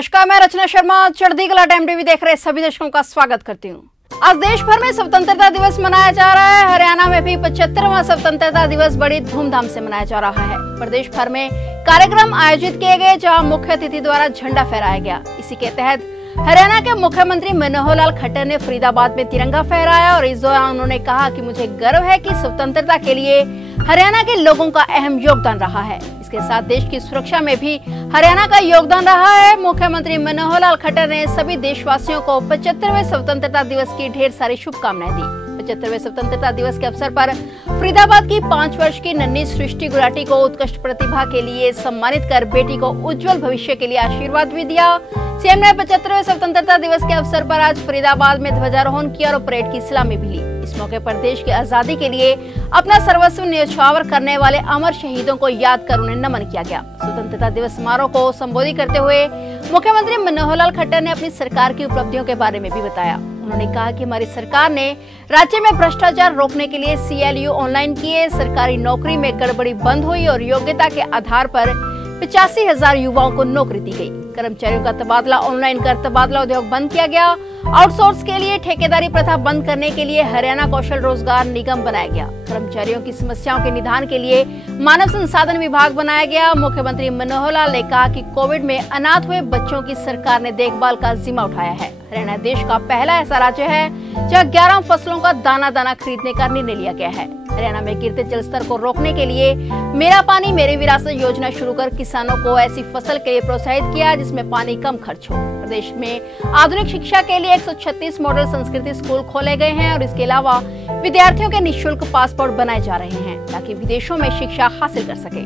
नमस्कार, मैं रचना शर्मा चढ़ती कला टाइम टीवी देख रहे सभी दर्शकों का स्वागत करती हूँ। आज देश भर में स्वतंत्रता दिवस मनाया जा रहा है। हरियाणा में भी 75वां स्वतंत्रता दिवस बड़ी धूमधाम से मनाया जा रहा है। प्रदेश भर में कार्यक्रम आयोजित किए गए, जहां मुख्य अतिथि द्वारा झंडा फहराया गया। इसी के तहत हरियाणा के मुख्यमंत्री मनोहर लाल खट्टर ने फरीदाबाद में तिरंगा फहराया और इस दौरान उन्होंने कहा कि मुझे गर्व है कि स्वतंत्रता के लिए हरियाणा के लोगों का अहम योगदान रहा है। इसके साथ देश की सुरक्षा में भी हरियाणा का योगदान रहा है। मुख्यमंत्री मनोहर लाल खट्टर ने सभी देशवासियों को 75वें स्वतंत्रता दिवस की ढेर सारी शुभकामनाएं दी। 75वें स्वतंत्रता दिवस के अवसर पर फरीदाबाद की 5 वर्ष की नन्ही सृष्टि गुलाटी को उत्कृष्ट प्रतिभा के लिए सम्मानित कर बेटी को उज्जवल भविष्य के लिए आशीर्वाद भी दिया। सीएम ने 75वें स्वतंत्रता दिवस के अवसर पर आज फरीदाबाद में ध्वजारोहण किया और परेड की सलामी भी ली। इस मौके पर देश की आजादी के लिए अपना सर्वस्व न्यौछावर करने वाले अमर शहीदों को याद कर उन्हें नमन किया गया। स्वतंत्रता दिवस समारोह को संबोधित करते हुए मुख्यमंत्री मनोहर लाल खट्टर ने अपनी सरकार की उपलब्धियों के बारे में भी बताया। उन्होंने कहा कि हमारी सरकार ने राज्य में भ्रष्टाचार रोकने के लिए CLU ऑनलाइन किए, सरकारी नौकरी में गड़बड़ी बंद हुई और योग्यता के आधार पर 85,000 युवाओं को नौकरी दी गई। कर्मचारियों का तबादला ऑनलाइन कर तबादला उद्योग बंद किया गया। आउटसोर्स के लिए ठेकेदारी प्रथा बंद करने के लिए हरियाणा कौशल रोजगार निगम बनाया गया। कर्मचारियों की समस्याओं के निदान के लिए मानव संसाधन विभाग बनाया गया। मुख्यमंत्री मनोहर लाल ने कहा कि कोविड में अनाथ हुए बच्चों की सरकार ने देखभाल का जिम्मा उठाया है। हरियाणा देश का पहला ऐसा राज्य है जहाँ 11 फसलों का दाना दाना खरीदने का निर्णय लिया गया है। हरियाणा में गिरते जल स्तर को रोकने के लिए मेरा पानी मेरी विरासत योजना शुरू कर किसानों को ऐसी फसल के लिए प्रोत्साहित किया जिसमें पानी कम खर्च हो। प्रदेश में आधुनिक शिक्षा के लिए 136 मॉडल संस्कृति स्कूल खोले गए हैं और इसके अलावा विद्यार्थियों के निःशुल्क पासपोर्ट बनाए जा रहे हैं ताकि विदेशों में शिक्षा हासिल कर सके।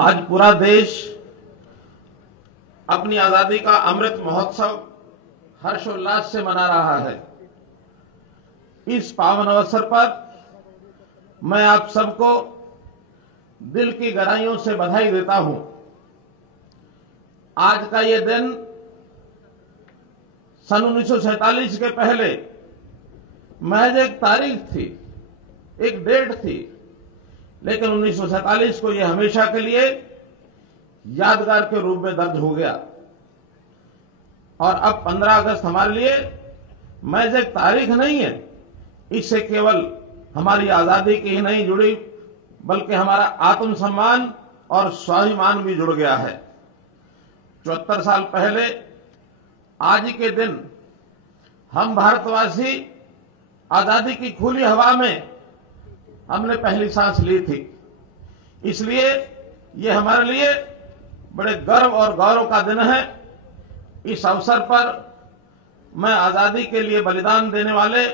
आज पूरा देश अपनी आजादी का अमृत महोत्सव हर्षोल्लास से मना रहा है। इस पावन अवसर पर मैं आप सबको दिल की गहराइयों से बधाई देता हूं। आज का ये दिन सन 1947 के पहले महज एक तारीख थी, एक डेट थी, लेकिन 1947 को यह हमेशा के लिए यादगार के रूप में दर्ज हो गया। और अब 15 अगस्त हमारे लिए महज एक तारीख नहीं है, इससे केवल हमारी आजादी की ही नहीं जुड़ी बल्कि हमारा आत्मसम्मान और स्वाभिमान भी जुड़ गया है। 74 साल पहले आज के दिन हम भारतवासी आजादी की खुली हवा में हमने पहली सांस ली थी। इसलिए ये हमारे लिए बड़े गर्व और गौरव का दिन है। इस अवसर पर मैं आजादी के लिए बलिदान देने वाले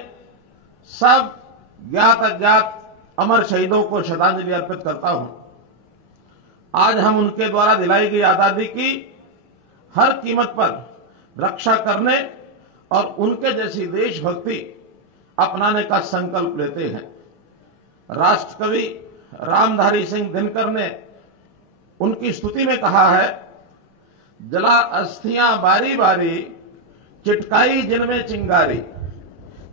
सब ज्ञात अज्ञात अमर शहीदों को श्रद्धांजलि अर्पित करता हूं। आज हम उनके द्वारा दिलाई गई आजादी की हर कीमत पर रक्षा करने और उनके जैसी देशभक्ति अपनाने का संकल्प लेते हैं। राष्ट्रकवि रामधारी सिंह दिनकर ने उनकी स्तुति में कहा है, जला अस्थियां बारी बारी चिटकाई जिनमें चिंगारी,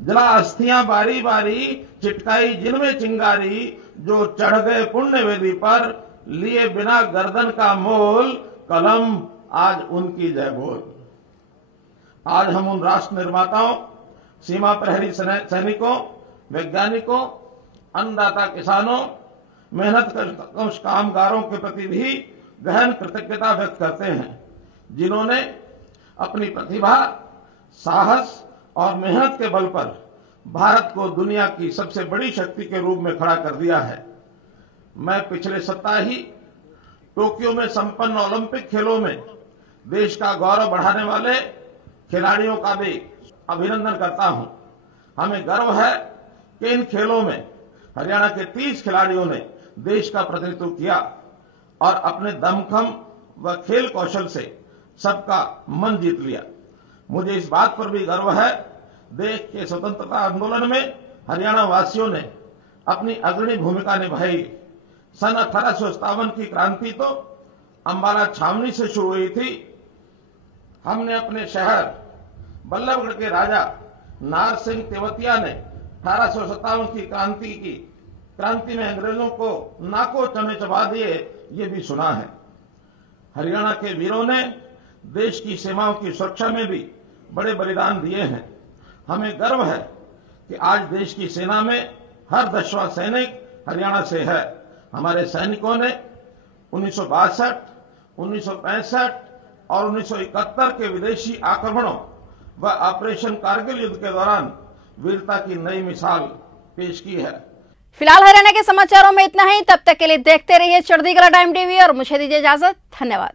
जला अस्थियां बारी बारी चिटकाई जिनमें चिंगारी, जो चढ़ गए पुण्य वेदी पर लिए बिना गर्दन का मोल, कलम आज उनकी जय बोल। आज हम उन राष्ट्र निर्माताओं, सीमा प्रहरी सैनिकों, वैज्ञानिकों, अन्नदाता किसानों, मेहनत कश कामगारों के प्रति भी गहन कृतज्ञता व्यक्त करते हैं, जिन्होंने अपनी प्रतिभा, साहस और मेहनत के बल पर भारत को दुनिया की सबसे बड़ी शक्ति के रूप में खड़ा कर दिया है। मैं पिछले सप्ताह ही टोक्यो में संपन्न ओलंपिक खेलों में देश का गौरव बढ़ाने वाले खिलाड़ियों का भी अभिनंदन करता हूं। हमें गर्व है कि इन खेलों में हरियाणा के 30 खिलाड़ियों ने देश का प्रतिनिधित्व किया और अपने दमखम व खेल कौशल से सबका मन जीत लिया। मुझे इस बात पर भी गर्व है, देश के स्वतंत्रता आंदोलन में हरियाणा वासियों ने अपनी अग्रणी भूमिका निभाई। सन 1857 की क्रांति तो अंबाला छावनी से शुरू हुई थी। हमने अपने शहर बल्लभगढ़ के राजा नार सिंह तेवतिया ने 1857 की क्रांति में अंग्रेजों को नाको चने चबा दिए, ये भी सुना है। हरियाणा के वीरों ने देश की सीमाओं की सुरक्षा में भी बड़े बलिदान दिए हैं। हमें गर्व है कि आज देश की सेना में हर 10वां सैनिक हरियाणा से है। हमारे सैनिकों ने 1962, 1965 और 1971 के विदेशी आक्रमणों व ऑपरेशन कारगिल युद्ध के दौरान वीरता की नई मिसाल पेश की है। फिलहाल हरियाणा के समाचारों में इतना ही। तब तक के लिए देखते रहिए चढ़ती कला टाइम टीवी और मुझे दीजिए इजाजत। धन्यवाद।